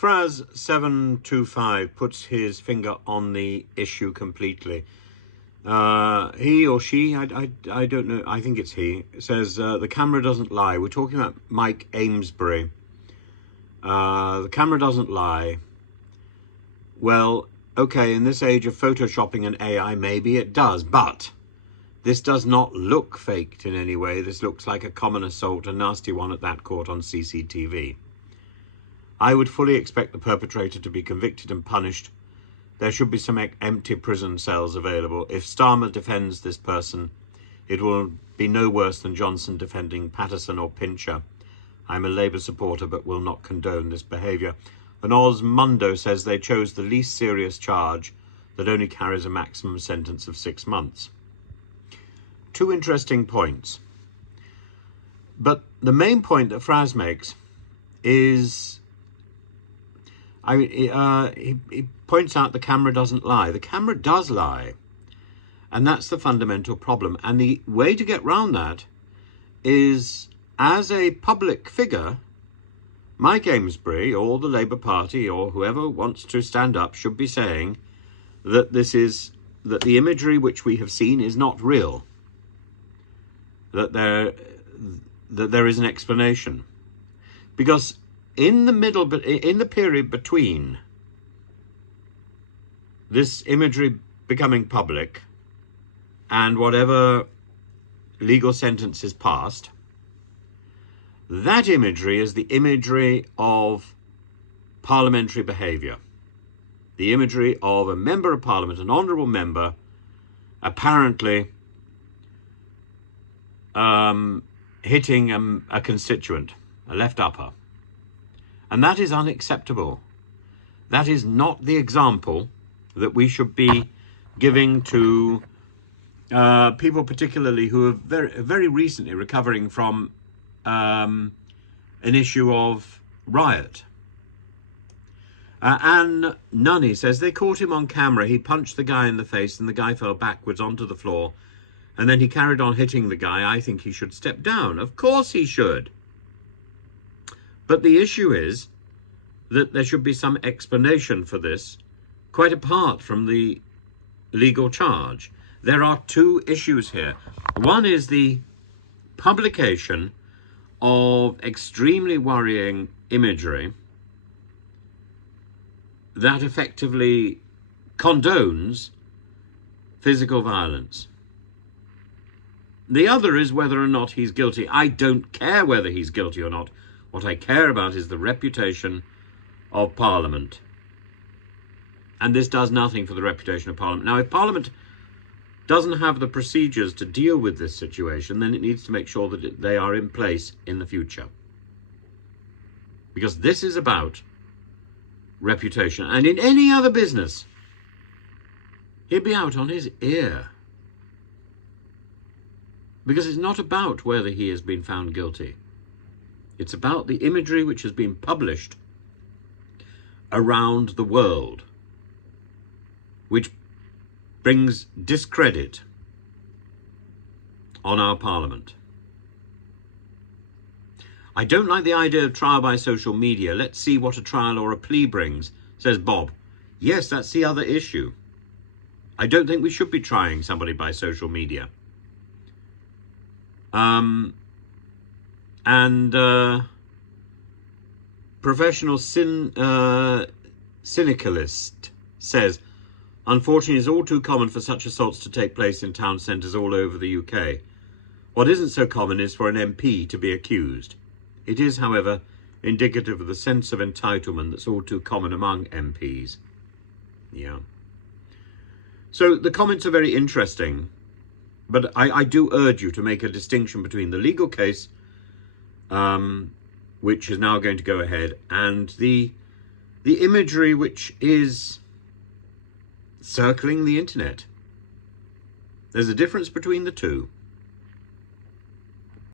Fraz725 puts his finger on the issue completely. He or she, I don't know, I think it's he, says the camera doesn't lie. We're talking about Mike Amesbury. The camera doesn't lie. Well, okay, in this age of photoshopping and AI, maybe it does, but this does not look faked in any way. This looks like a common assault, a nasty one at that, caught on CCTV. I would fully expect the perpetrator to be convicted and punished. There should be some empty prison cells available. If Starmer defends this person, it will be no worse than Johnson defending Patterson or Pincher. I'm a Labour supporter but will not condone this behaviour. And Osmundo says they chose the least serious charge that only carries a maximum sentence of 6 months. Two interesting points. But the main point that Fraz makes is, he points out the camera doesn't lie. The camera does lie. And that's the fundamental problem. And the way to get round that is, as a public figure, Mike Amesbury or the Labour Party or whoever wants to stand up should be saying that that the imagery which we have seen is not real. That there is an explanation. Because in the period between this imagery becoming public and whatever legal sentence is passed, that imagery is the imagery of parliamentary behaviour. The imagery of a member of parliament, an honourable member, apparently hitting a constituent, a left upper. And that is unacceptable. That is not the example that we should be giving to people, particularly who are very recently recovering from an issue of riot. Anne Nunny says they caught him on camera. He punched the guy in the face and the guy fell backwards onto the floor. And then he carried on hitting the guy. I think he should step down. Of course he should. But the issue is that there should be some explanation for this, quite apart from the legal charge. There are two issues here. One is the publication of extremely worrying imagery that effectively condones physical violence. The other is whether or not he's guilty. I don't care whether he's guilty or not. What I care about is the reputation of Parliament. And this does nothing for the reputation of Parliament. Now, if Parliament doesn't have the procedures to deal with this situation, then it needs to make sure that they are in place in the future. Because this is about reputation. And in any other business, he'd be out on his ear. Because it's not about whether he has been found guilty. It's about the imagery which has been published around the world, which brings discredit on our Parliament. I don't like the idea of trial by social media. Let's see what a trial or a plea brings, says Bob. Yes, that's the other issue. I don't think we should be trying somebody by social media. Professional syndicalist says, unfortunately, it's all too common for such assaults to take place in town centres all over the UK. What isn't so common is for an MP to be accused. It is, however, indicative of the sense of entitlement that's all too common among MPs. Yeah. So the comments are very interesting, but I do urge you to make a distinction between the legal case, which is now going to go ahead, and the imagery which is circling the internet. There's a difference between the two.